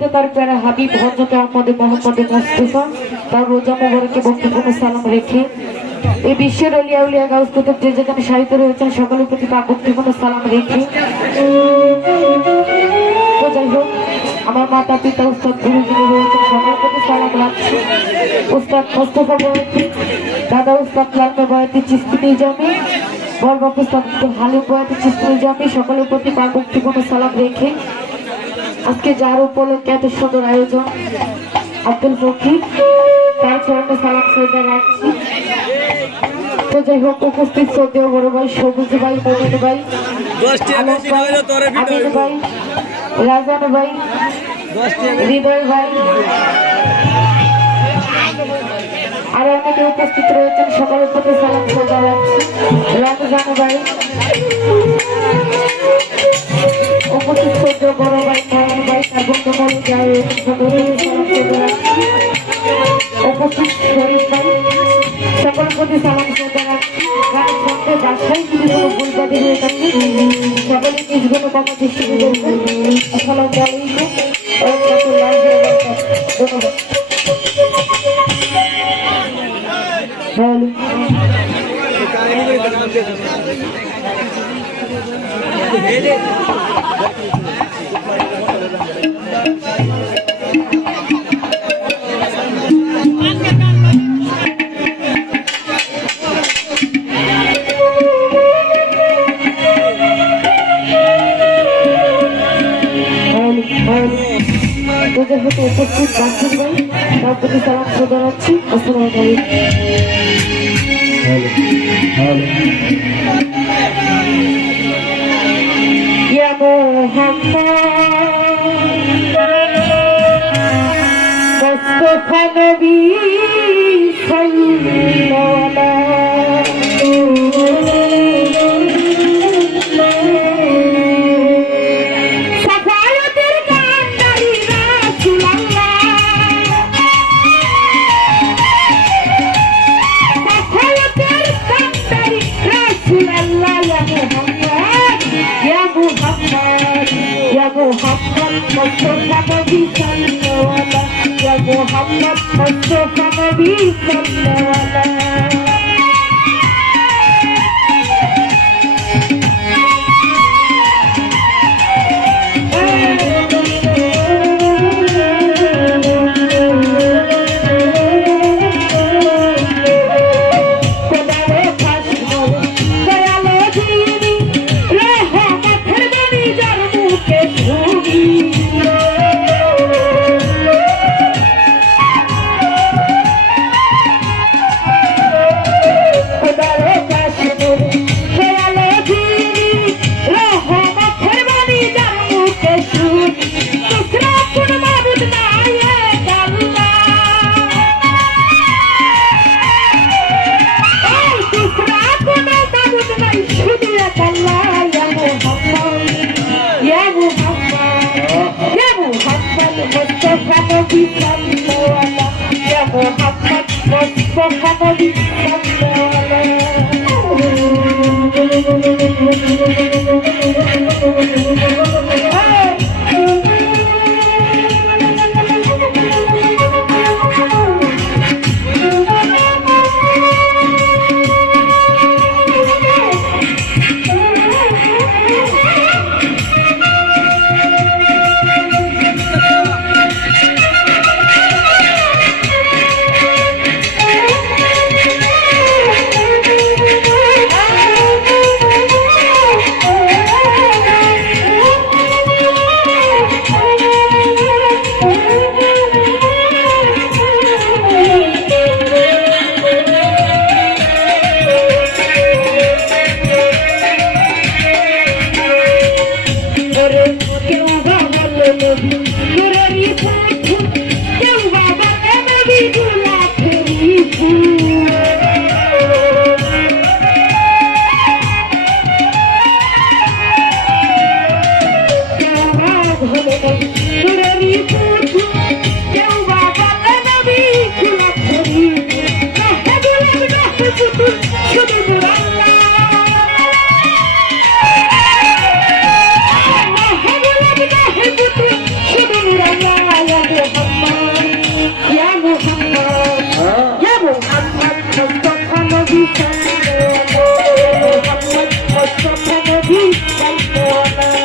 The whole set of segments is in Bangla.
হতে তার প্যারা হাবিব হযরত মোহাম্মদ মুস্তাফা তার রোজা মোবারকে বক্তব্য সালাম রেখে এই বিশ্বের অলিয়া উলিয়া গাউস কুতুব যে যেখানে সাহিত্য রয়েছেন সকলের প্রতি পাক বক্তব্য সালাম রেখে তো যাই হোক আমার মাতা পিতা উস্তাদ গুরুজনী রয়েছেন সবার প্রতি সালাম রাখছি। উস্তাদ মোস্তফা বয়াতি, দাদা উস্তাদ লালমা বয়াতি চিস্তি নিজামী, বড়বাবু উস্তাদ হালিম বয়াতি চিস্তি নিজামী সকলের প্রতি পাক বক্তব্য সালাম রেখে আজকে যার উপলক্ষে এত সুন্দর আয়োজন আব্দুল ফকির তার চরণে সালাম শ্রদ্ধা রাখছি। তো যাই হোক উপস্থিত শ্রদ্ধেয় বড় ভাই সবুজ ভাই, মমিন ভাই, আমিন ভাই, রাজান ভাই, হৃদয় ভাই আর অনেকে উপস্থিত রয়েছেন সকলের প্রতি সালাম শ্রদ্ধা রাখছি। রমজান ভাই, উপস্থিত শ্রদ্ধেয় বড় ভাই মমিন ভাই, তার বন্ধু মরিন ভাই সকলের সালাম শ্রদ্ধা রাখছি। উপস্থিত শরীফ ভাই সকলের প্রতি সালাম শ্রদ্ধা রাখছি। গান শুনতে বাসায় যদি কোনো ভুল বাদী হয়ে থাকে সকলে নিজ কোনো কর্ম দৃষ্টি করবেন। আসসালামু আলাইকুম ওয়া রাহমাতুল্লাহি ওয়া বারাকাতুহু। উপস্থিত বাসিন ভাই তার প্রতি সালাম শ্রদ্ধা রাখছি। আসসালামু আলাইকুম। ইয়া মুহাম্মদ মুস্তাফা নবী সাল্লাল্লাহু Muhammad Mustafa Nabi Sallallahu يا محمد يا محمد مصطفى نبي محمد مصطفى نبي محمد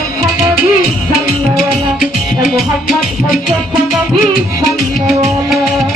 مصطفى نبي صلى يا محمد مصطفى نبي صلى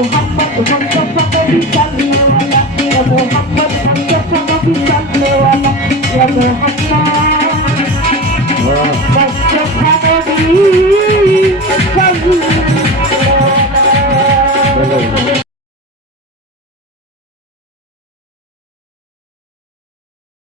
Mohammad हम सबका नबी चलने वाला या मोहम्मद हम सबका नबी चलने वाला या मोहम्मद बस सबका नबी चलने वाला